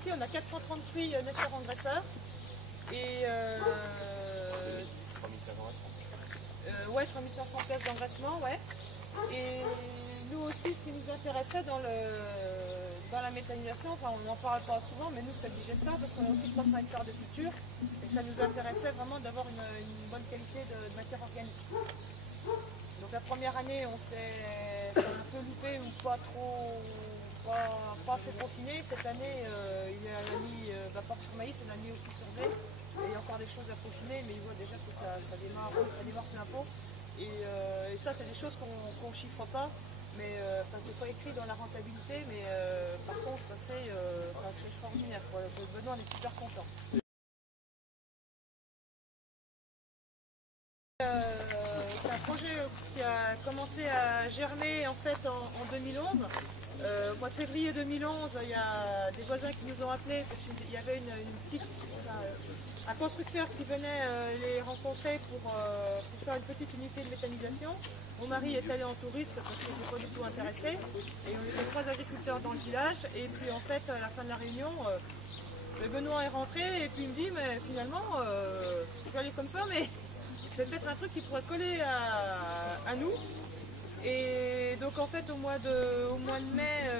ici on a 430 fruits naisseurs engraisseurs et 3500 pièces d'engraissement, ouais. Et nous aussi, ce qui nous intéressait dans la méthanisation, enfin on n'en parle pas souvent, mais nous c'est le digestat parce qu'on a aussi 300 hectares de culture et ça nous intéressait vraiment d'avoir une bonne qualité de matière organique. Donc la première année, on s'est un peu loupé ou pas assez peaufiné. Cette année, il a mis, pas sur maïs, il a mis aussi sur blé. Et il y a encore des choses à peaufiner, mais il voit déjà que ça démarre plein pot. Et ça, c'est des choses qu'on ne chiffre pas. Mais c'est pas écrit dans la rentabilité, mais par contre, c'est extraordinaire. Benoît, on est super content. C'est un projet qui a commencé à germer en fait en 2011. Au mois de février 2011, il y a des voisins qui nous ont appelés parce qu'il y avait un constructeur qui venait les rencontrer pour faire une petite unité de méthanisation. Mon mari est allé en touriste parce qu'il n'était pas du tout intéressé. Et on était 3 agriculteurs dans le village. Et puis en fait, à la fin de la réunion, Benoît est rentré et puis il me dit mais finalement, je vais aller comme ça, mais c'est peut-être un truc qui pourrait coller à nous. Et donc en fait au mois de mai,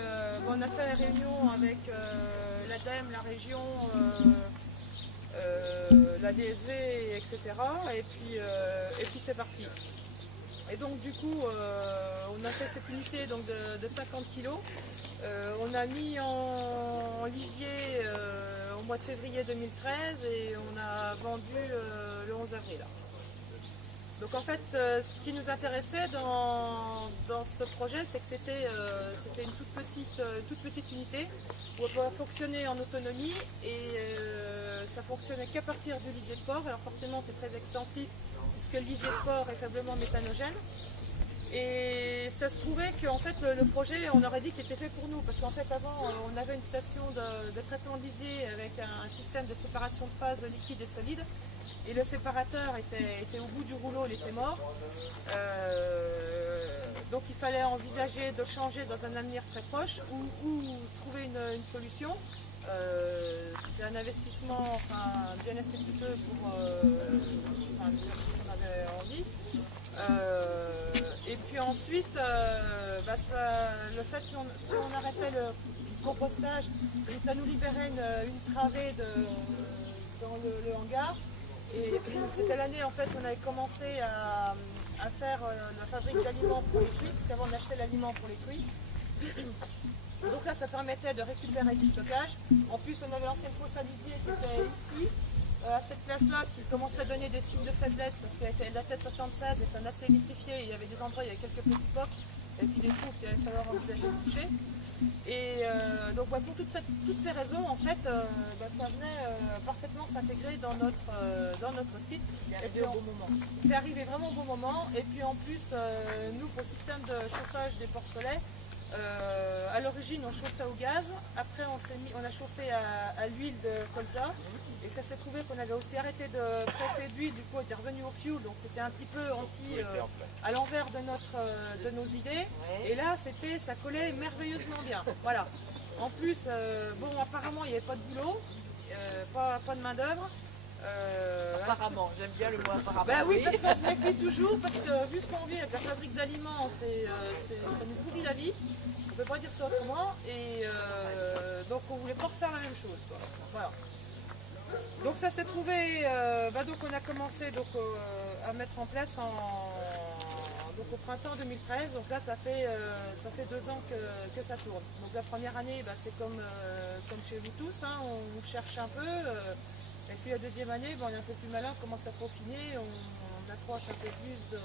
on a fait la réunion avec l'ADEME, la région, la DSV, etc. Et puis c'est parti. Et donc du coup on a fait cette unité donc, de 50 kg. On a mis en lisier au mois de février 2013 et on a vendu le 11 avril. Donc en fait, ce qui nous intéressait dans ce projet, c'est que c'était une toute petite unité où on pouvait fonctionner en autonomie et ça fonctionnait qu'à partir du lisier de porc. Alors forcément, c'est très extensif puisque le lisier de porc est faiblement méthanogène. Et ça se trouvait qu'en fait le projet, on aurait dit qu'il était fait pour nous parce qu'en fait avant on avait une station de traitement de lisier avec un système de séparation de phase liquide et solide. Et le séparateur était au bout du rouleau, il était mort. Donc il fallait envisager de changer dans un avenir très proche ou trouver une solution. C'était un investissement bien assez coûteux pour ce qu'on avait envie. Et puis ensuite, le fait si on arrêtait le compostage, ça nous libérait une travée dans le hangar. Et c'était l'année en fait qu'on avait commencé à faire la fabrique d'aliments pour les truies, parce qu'avant on achetait l'aliment pour les truies. Donc là ça permettait de récupérer du stockage. En plus on avait l'ancienne fosse à lisier qui était ici, à cette place-là, qui commençait à donner des signes de faiblesse parce que la tête 76 était assez électrifiée, il y avait des endroits, il y avait quelques petits pocs et puis des trous qu'il allait falloir envisager de toucher. Et donc pour toutes ces raisons, en fait, ça venait parfaitement s'intégrer dans notre site. C'est arrivé vraiment au bon moment. Et puis en plus, nous, pour le système de chauffage des porcelets, à l'origine on chauffait au gaz, après on a chauffé à l'huile de colza. Et ça s'est trouvé qu'on avait aussi arrêté de presser d'huile, du coup on était revenu au fioul, donc c'était un petit peu à l'envers de nos idées. Et là ça collait merveilleusement bien. Voilà. En plus, apparemment il n'y avait pas de boulot, pas de main d'œuvre. Apparemment, j'aime bien le mot apparemment. Ben oui, parce qu'on se méfie toujours, parce que vu ce qu'on vit avec la fabrique d'aliments, ça nous pourrit la vie. On ne peut pas dire ça autrement. Et donc on ne voulait pas refaire la même chose. Voilà. Donc ça s'est trouvé, donc on a commencé à mettre en place au printemps 2013. Donc là ça fait 2 ans que ça tourne. Donc la première année, c'est comme chez vous tous, hein, on cherche un peu. Et puis la deuxième année, on est un peu plus malin, on commence à peaufiner, on approche un peu plus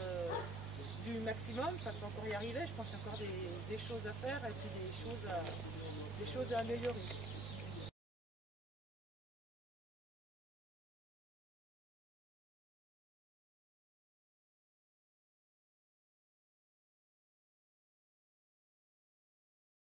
du maximum, enfin faut encore y arriver, je pense qu'il y a encore des choses à faire et puis des choses à améliorer.